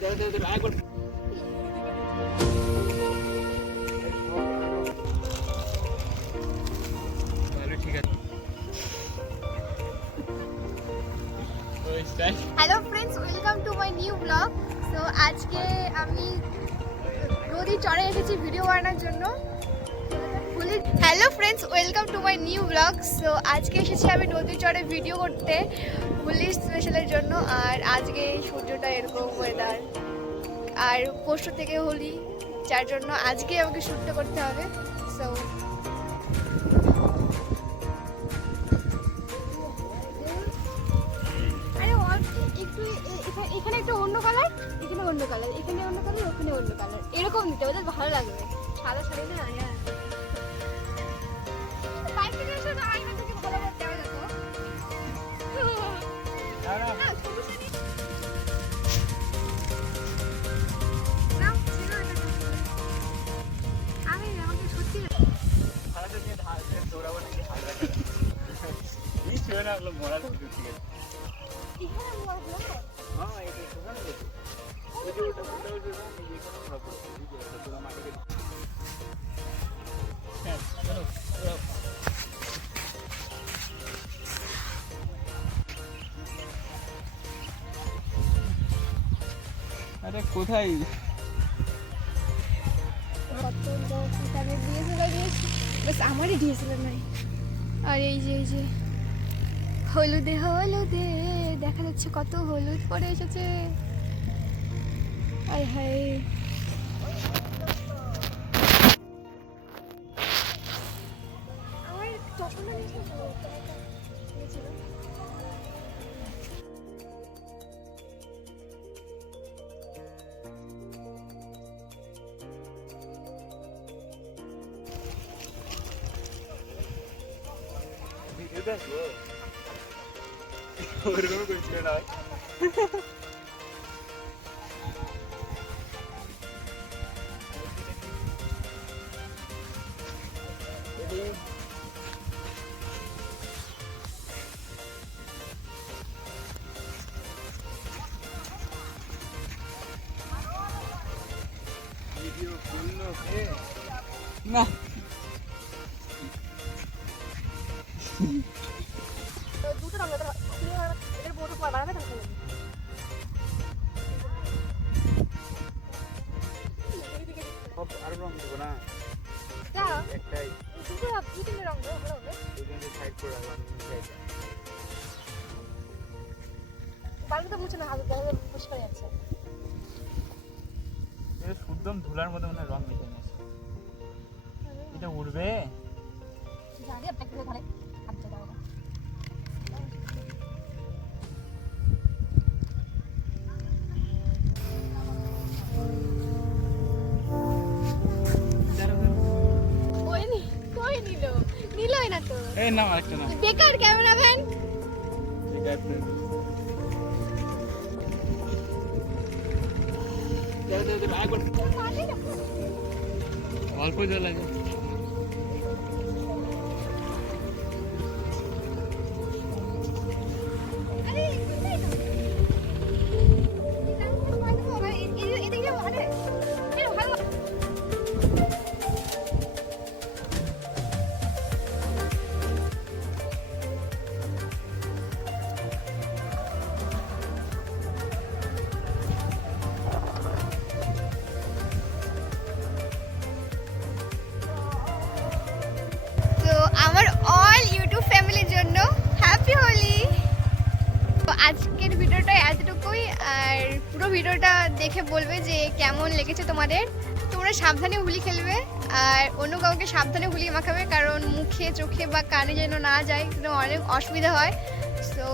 Hello friends, welcome to my new blog. So আজকে আমি নদীর চরে এসেছি ভিডিও বানানোর জন্য। Hello friends, welcome to my new blog. So আজকে এসেছি আমি নদীর চরে ভিডিও করতে হোলি স্পেশালের জন্য। আর আজকে সূর্যটা এরকম ওয়েদার, আর পরশু থেকে হোলি, যার জন্য আজকে আমাকে শ্যুটটা করতে হবে। সো একটু এখানে একটা অন্য কালার, এখানে অন্য কালার, এখানে অন্য কালার, ওখানে অন্য কালার, এরকম দিতে ওদের ভালো লাগবে। সাদা শাড়ি না, হ্যাঁ বাইক থেকে এসে না আইনা থেকে ভালো লাগতে হবে তো। হ্যাঁ সবুজ শাড়ি নাও ছিল এটা। আমি আমাকে সত্যি সারাটা দিয়ে দৌড়াবো নাকি হালকা এই ছিল না ওগুলো মরা ঠিক আছে। এখানে মোড় ব্লক হ্যাঁ এটা ওখানে দেখো ওই যে ওটা ওটা ওই যে এখানে মরা পড়ছে এই যে ওটা পুরো মাটিতে। হ্যাঁ চলো আরে কোথায় আমারই ডিএসএলআর নাই। আর এই যে হলুদে হলুদে দেখা যাচ্ছে কত হলুদ পরে এসেছে। আয় হায়, আমার চশমা এটা গো ওরকম কইছিল না ভিডিও করলো কে না দুটো রঙ এটার বড় বানাবে তাহলে আর রং দেবো না যা একটাই দুটো দুই তিনটে রঙ দেবো, ভালো হবে। দুজনকে সাইড করে রাখলাম মিশাইটা বালুটা মুছে না, হাতে ধরে পরিষ্কার হয়ে যাচ্ছে। এটা শুদ্ধম ধুলার মধ্যে মনে হয় রং মিশে গেছে। এটা উড়বে জানি আপনাকে ধরে হাতে দাও না। কই নিলই না তো। এই নাও আরেকটা নাও বেকার ক্যামেরাম্যান। অল্প জল লাগে আরে কোথায় না এদিকে ভালো ভালো। আমার অল ইউটিউব ফ্যামিলির জন্য হ্যাপি হোলি। তো আজকের ভিডিওটা এতটুকুই, আর পুরো ভিডিওটা দেখে বলবে যে কেমন লেগেছে তোমাদের। তোমরা সাবধানে হোলি খেলবে আর অন্য কাউকে সাবধানে হোলি মাখাবে, কারণ মুখে চোখে বা কানে যেন না যায়, অনেক অসুবিধা হয়। সো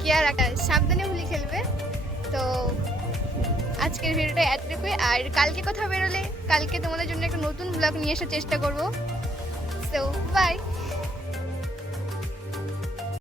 কেয়ার রাখা, সাবধানে হোলি খেলবে। তো আজকের ভিডিওটা এতটুকুই, আর কালকে কোথাও বেরোলে কালকে তোমাদের জন্য একটা নতুন ব্লগ নিয়ে আসার চেষ্টা করবো। So, bye.